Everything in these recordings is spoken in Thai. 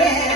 ਰਹਿ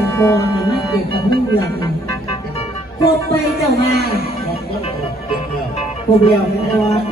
อนโกเห็นมาเกิดกับมุ่งเรือนควบไปเจ้ามาควบเดียวนะครับ